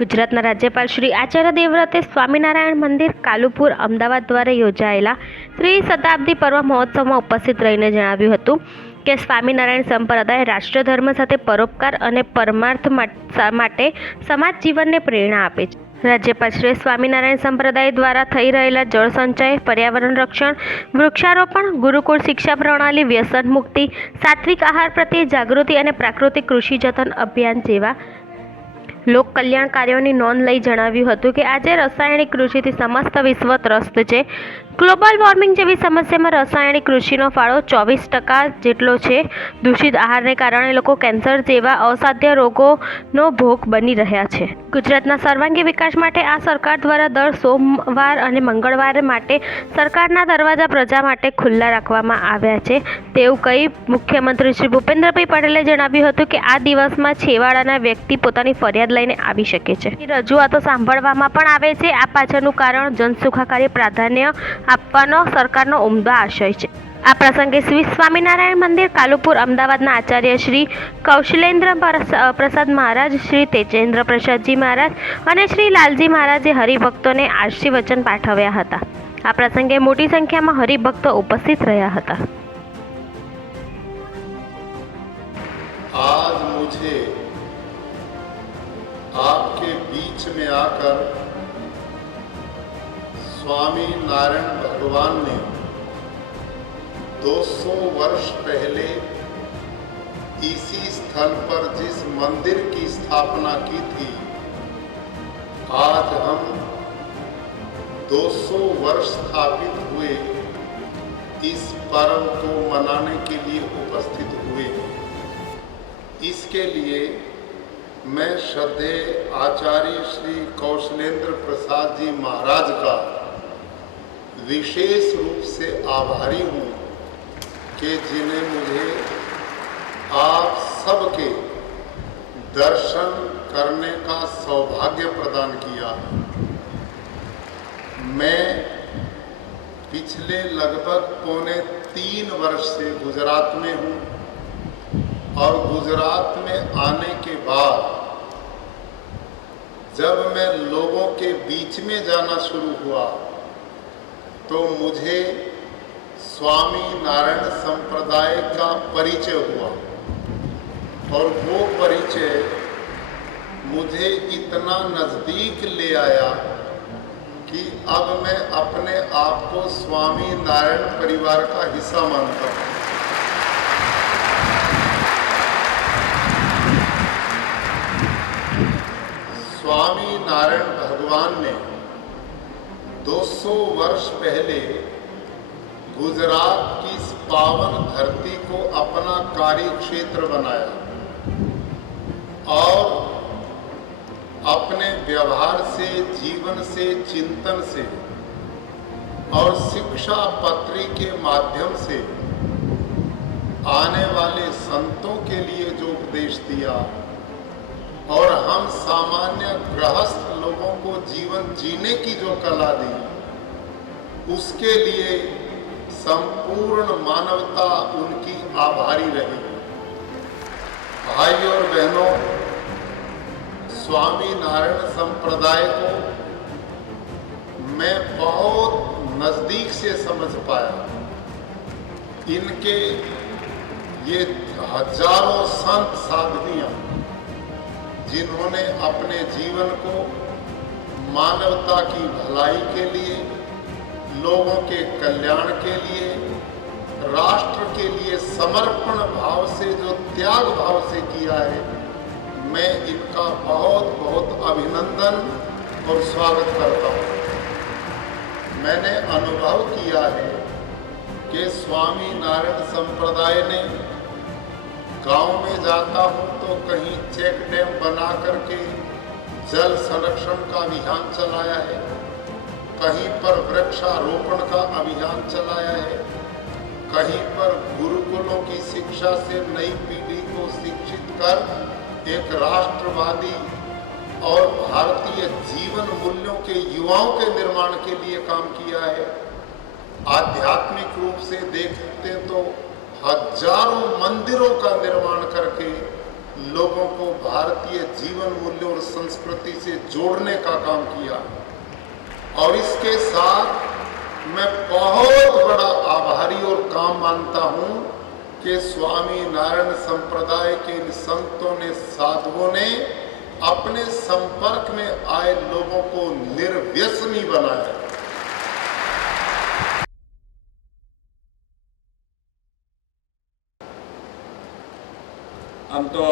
ગુજરાતના રાજ્યપાલ શ્રી આચાર્ય દેવવ્રતે સ્વામિનારાયણ મંદિર કાલુપુર અમદાવાદ દ્વારા યોજાયેલા ત્રિશતાબ્દી પર્વ મહોત્સવમાં ઉપસ્થિત રહીને જણાવ્યું હતું કે સ્વામિનારાયણ સંપ્રદાય રાષ્ટ્રધર્મ સાથે પરોપકાર અને પરમાર્થ માટે સમાજ જીવનને પ્રેરણા આપે છે. રાજ્યપાલ શ્રી સ્વામિનારાયણ સંપ્રદાય દ્વારા થઈ રહેલા જળ સંચય, પર્યાવરણ રક્ષણ, વૃક્ષારોપણ, ગુરુકુળ શિક્ષા પ્રણાલી, વ્યસન મુક્તિ, સાત્વિક આહાર પ્રત્યે જાગૃતિ અને પ્રાકૃતિક કૃષિ જતન અભિયાન જેવા લોક કલ્યાણ કાર્યોની નોંધ લઈ જણાવ્યું હતું કે આજે રાસાયણિક કૃષિથી સમસ્ત વિશ્વ ત્રસ્ત છે. ગ્લોબલ વોર્મિંગ જેવી સમસ્યામાં રાસાયણિક કૃષિનો ફાળો 24% જેટલો છે. દૂષિત આહારને કારણે લોકો કેન્સર જેવા અસાધ્ય રોગોનો ભોગ બની રહ્યા છે. ગુજરાતના સર્વાંગી વિકાસ માટે આ સરકાર દ્વારા દર સોમવાર અને મંગળવાર માટે સરકારના દરવાજા પ્રજા માટે ખુલ્લા રાખવામાં આવ્યા છે તેવું કહી મુખ્યમંત્રી શ્રી ભૂપેન્દ્રભાઈ પટેલે જણાવ્યું હતું કે આ દિવસમાં છેવાડાના વ્યક્તિ પોતાની ફરિયાદ લઈને આવી શકે છે. રજૂઆતો સાંભળવામાં પણ આવે છે. આ પાછળનું કારણ જનસુખાકારી પ્રાધાન્ય આપવાનો સરકારનો ઉમદા આશય છે. આ પ્રસંગે શ્રી સ્વામિનારાયણ મંદિર કાલુપુર અમદાવાદના આચાર્ય શ્રી કૌશલેન્દ્ર પ્રસાદ મહારાજ, શ્રી તેજેન્દ્ર પ્રસાદજી મહારાજ અને શ્રી લાલજી મહારાજે હરિભક્તોને આશીર્વચન પાઠવ્યા હતા. આ પ્રસંગે મોટી સંખ્યામાં હરિભક્તો ઉપસ્થિત રહ્યા હતા. आज मुझे आपके बीच में आकर स्वामी नारायण भगवान ने 200 वर्ष पहले इसी स्थल पर जिस मंदिर की स्थापना की थी, आज हम 200 वर्ष स्थापित हुए इस पर्व को मनाने के लिए उपस्थित हुए. इसके लिए मैं श्रद्धेय आचार्य श्री कौशलेंद्र प्रसाद जी महाराज का विशेष रूप से आभारी हूँ कि जिन्हें मुझे आप सबके दर्शन करने का सौभाग्य प्रदान किया. मैं पिछले लगभग 3.25 वर्ष से गुजरात में हूँ और गुजरात में आने के बाद जब मैं लोगों के बीच में जाना शुरू हुआ तो मुझे स्वामी नारायण संप्रदाय का परिचय हुआ और वो परिचय मुझे इतना नज़दीक ले आया कि अब मैं अपने आप को स्वामी नारायण परिवार का हिस्सा मानता हूँ. स्वामी नारायण भगवान ने 200 वर्ष पहले गुजरात की इस पावन धरती को अपना कार्य क्षेत्र बनाया और अपने व्यवहार से, जीवन से, चिंतन से और शिक्षा पत्री के माध्यम से आने वाले संतों के लिए जो उपदेश दिया और हम सामान्य गृहस्थ लोगों को जीवन जीने की जो कला दी, उसके लिए संपूर्ण मानवता उनकी आभारी रही. भाइयों और बहनों, स्वामी नारायण संप्रदाय को मैं बहुत नज़दीक से समझ पाया. इनके ये हजारों संत साधनियाँ जिन्होंने अपने जीवन को मानवता की भलाई के लिए, लोगों के कल्याण के लिए, राष्ट्र के लिए समर्पण भाव से, जो त्याग भाव से किया है, मैं इनका बहुत बहुत अभिनंदन और स्वागत करता हूँ. मैंने अनुभव किया है कि स्वामी नारायण संप्रदाय ने गांव में जाता हूँ तो कहीं चेक डैम बना करके जल संरक्षण का अभियान चलाया है, कहीं पर वृक्षारोपण का अभियान चलाया है, कहीं पर गुरुकुलों की शिक्षा से नई पीढ़ी को शिक्षित कर एक राष्ट्रवादी और भारतीय जीवन मूल्यों के युवाओं के निर्माण के लिए काम किया है. आध्यात्मिक रूप से देखते तो हजारों मंदिरों का निर्माण करके लोगों को भारतीय जीवन मूल्यों और संस्कृति से जोड़ने का काम किया। और इसके साथ मैं बहुत बड़ा आभारी और काम मानता हूं कि स्वामी नारायण संप्रदाय के इन संतों ने, साधुओं ने अपने संपर्क में आए लोगों को निर्व्यसनी बनाया। આમ તો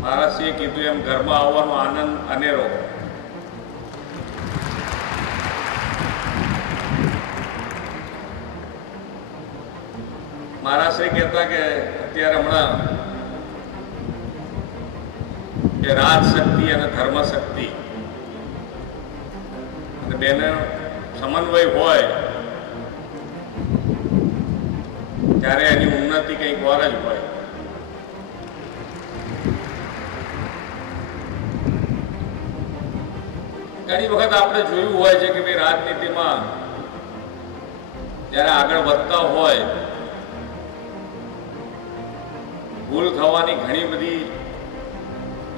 મહારાજશ્રીએ કીધું એમ ઘરમાં આવવાનો આનંદ અનેરો. મહારાજશ્રી કહેતા કે અત્યારે હમણાં કે રાજશક્તિ અને ધર્મશક્તિ અને બેનો સમન્વય હોય ત્યારે એની ઉન્નતિ કંઈક વાર જ હોય. ઘણી વખત આપણે જોયું હોય છે કે ભાઈ રાજનીતિમાં જ્યારે આગળ વધતા હોય ભૂલ થવાની ઘણી બધી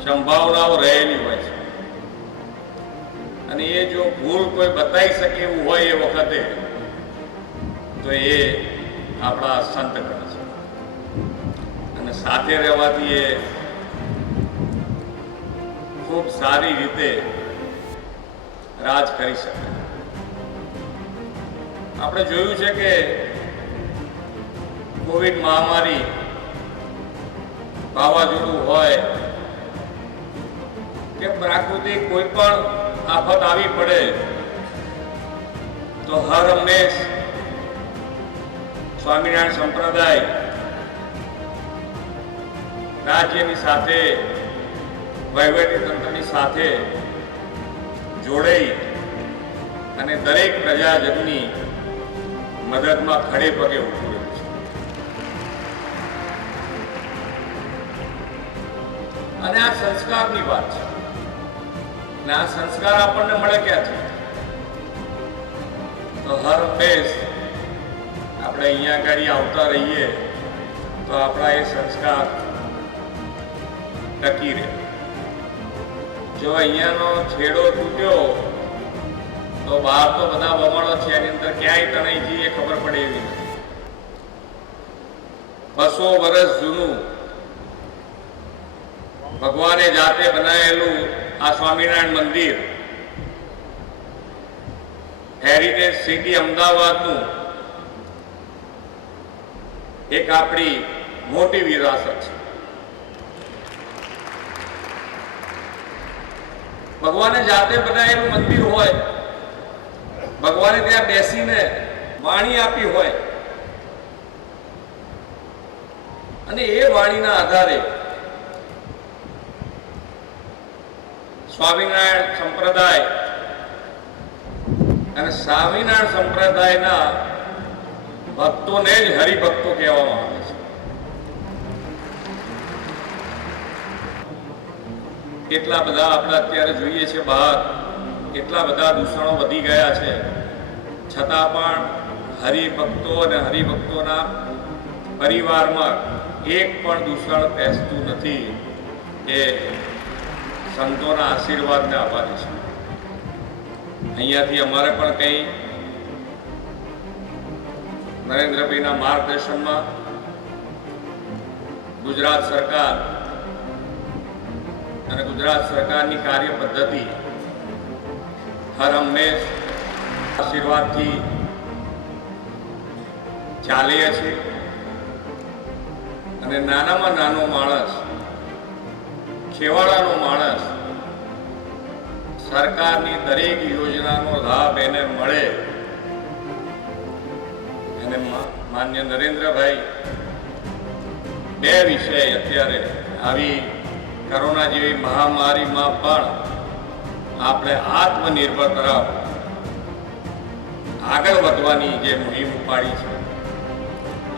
સંભાવનાઓ રહેલી હોય છે અને એ જો ભૂલ કોઈ બતાવી શકે એવું હોય એ વખતે તો એ આપણા સંત ગણ છે અને સાથે રહેવાથી એ ખૂબ સારી રીતે રાજ કરી શકે. આપણે જોયું છે કે કોવિડ મહામારી, વાવાઝોડું હોય કે પ્રાકૃતિક કોઈ પણ આફત આવી પડે તો હર હંમેશ સ્વામિનારાયણ સંપ્રદાય રાજ્યની સાથે, વહીવટી તંત્રની સાથે જોડાઈ અને દરેક પ્રજાજનની મદદમાં ખડે પગે ઊભું રહ્યું છે. અને આ સંસ્કારની વાત છે અને આ સંસ્કાર આપણને મળે ક્યાંથી? તો હર હંમેશ આપણે અહીંયા આગળ આવતા રહીએ તો આપણા એ સંસ્કાર ટકી રહે. જો અહીંયાનો છેડો તૂટ્યો તો બહાર તો બધા વમણો છે, એની અંદર ક્યાંય તણાઈ જઈએ ખબર પડે એવી નથી. 200 વર્ષ જૂનું ભગવાને જાતે બનાવેલું આ સ્વામિનારાયણ મંદિર હેરિટેજ સિટી અમદાવાદનું એક આપણી મોટી વિરાસત છે. ભગવાને જાતે બનાવેલું મંદિર હોય, ભગવાને ત્યાં બેસીને વાણી આપી હોય અને એ વાણીના આધારે સ્વામિનારાયણ સંપ્રદાય અને સ્વામિનારાયણ સંપ્રદાયના ભક્તોને જ હરિભક્તો કહેવામાં આવે છે. કેટલા બધા આપણે અત્યારે જોઈએ છે બહાર, કેટલા બધા દૂષણો વધી ગયા છે, છતાં પણ હરિભક્તો અને હરિભક્તોના પરિવારમાં એક પણ દૂષણ બેસતું નથી એ સંતોના આશીર્વાદને આભારી છે. અહીંયાથી અમારે પણ કંઈ નરેન્દ્રભાઈના માર્ગદર્શનમાં ગુજરાત સરકાર અને ગુજરાત સરકારની કાર્ય પદ્ધતિ હર હંમેશ આશીર્વાદથી ચાલે છે. અને નાનામાં નાનો માણસ, છેવાડાનો માણસ સરકારની દરેક યોજનાનો લાભ એને મળે અને માન્ય નરેન્દ્રભાઈ બે વિષય અત્યારે આવી કોરોના જેવી મહામારીમાં પણ આપણે આત્મનિર્ભર તરફ આગળ વધવાની જે મુહિમ ઉપાડી છે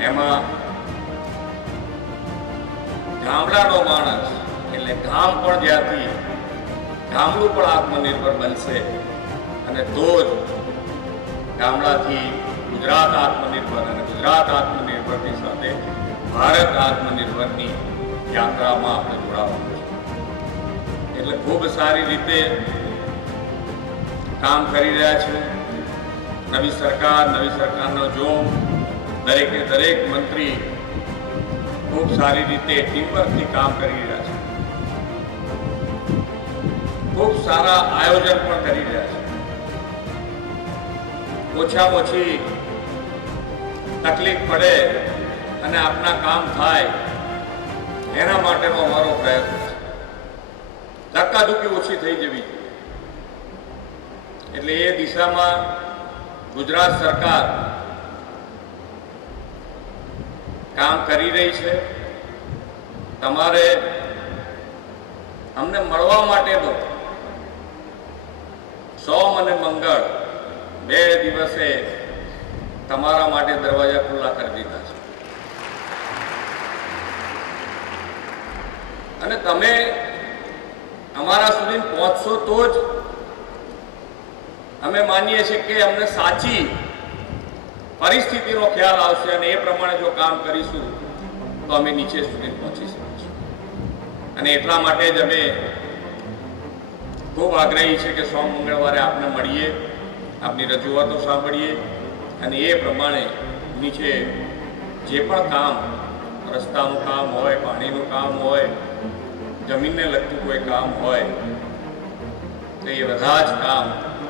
એમાં ગામડાનો માણસ એટલે ગામ પણ જ્યાંથી ગામડું પણ આત્મનિર્ભર બનશે અને તો જ ગામડાથી ગુજરાત આત્મનિર્ભર અને ગુજરાત આત્મનિર્ભરની સાથે ભારત આત્મનિર્ભરની યાત્રામાં આપણે જોડાવાનું છે. એટલે ખૂબ સારી રીતે કામ કરી રહ્યા છે. નવી સરકારનો જોમ, દરેકે દરેક મંત્રી ખૂબ સારી રીતે ટીમવર્કથી કામ કરી રહ્યા છે. ખૂબ સારા આયોજન પણ કરી રહ્યા છે. ઓછામાં ઓછી તકલીફ પડે અને આપના કામ થાય એના માટેનો અમારો પ્રયત્ન છે. ધક્કાધુક્કી ઓછી થઈ જવી જોઈએ. એટલે એ દિશામાં ગુજરાત સરકાર કામ કરી રહી છે. તમારે અમને મળવા માટેનો સોમ અને મંગળ 2 દિવસે તમારા માટે દરવાજા ખુલ્લા કરી દીધા છે. અને તમે અમારા સુધી પહોંચશો તો જ અમે માનીએ છીએ કે અમને સાચી પરિસ્થિતિનો ખ્યાલ આવશે અને એ પ્રમાણે જો કામ કરીશું તો અમે નીચે સુધી પહોંચી શકીશું. અને એટલા માટે જ અમે ખૂબ આગ્રહી છે કે સોમ મંગળવારે આપને મળીએ, આપની રજૂઆતો સાંભળીએ અને એ પ્રમાણે નીચે જે પણ કામ, રસ્તાનું કામ હોય, પાણીનું કામ હોય, જમીનને લગતું કોઈ કામ હોય તો એ બધા જ કામ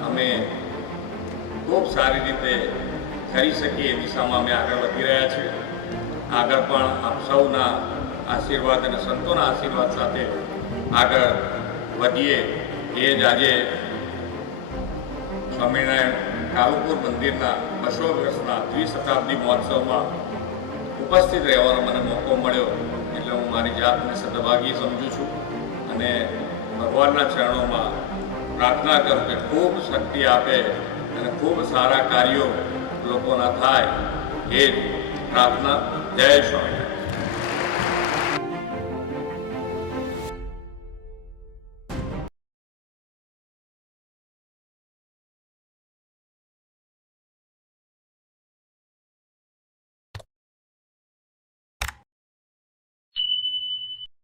અમે ખૂબ સારી રીતે કરી શકીએ એ દિશામાં અમે આગળ વધી રહ્યા છીએ. આગળ પણ આપ સૌના આશીર્વાદ અને સંતોના આશીર્વાદ સાથે આગળ વધીએ એ જ આજે સ્વામિનારાયણ કાલુપુર મંદિરના 200 વર્ષના દ્વિશતાબ્દી મહોત્સવમાં ઉપસ્થિત રહેવાનો મને મોકો મળ્યો. એટલે હું મારી જાતને સદભાગી સમજું છું અને ભગવાનના ચરણોમાં પ્રાર્થના કરું કે ખૂબ શક્તિ આપે અને ખૂબ સારા કાર્યો લોકોના થાય એ જ પ્રાર્થના. જય સ્વામિનારાયણ.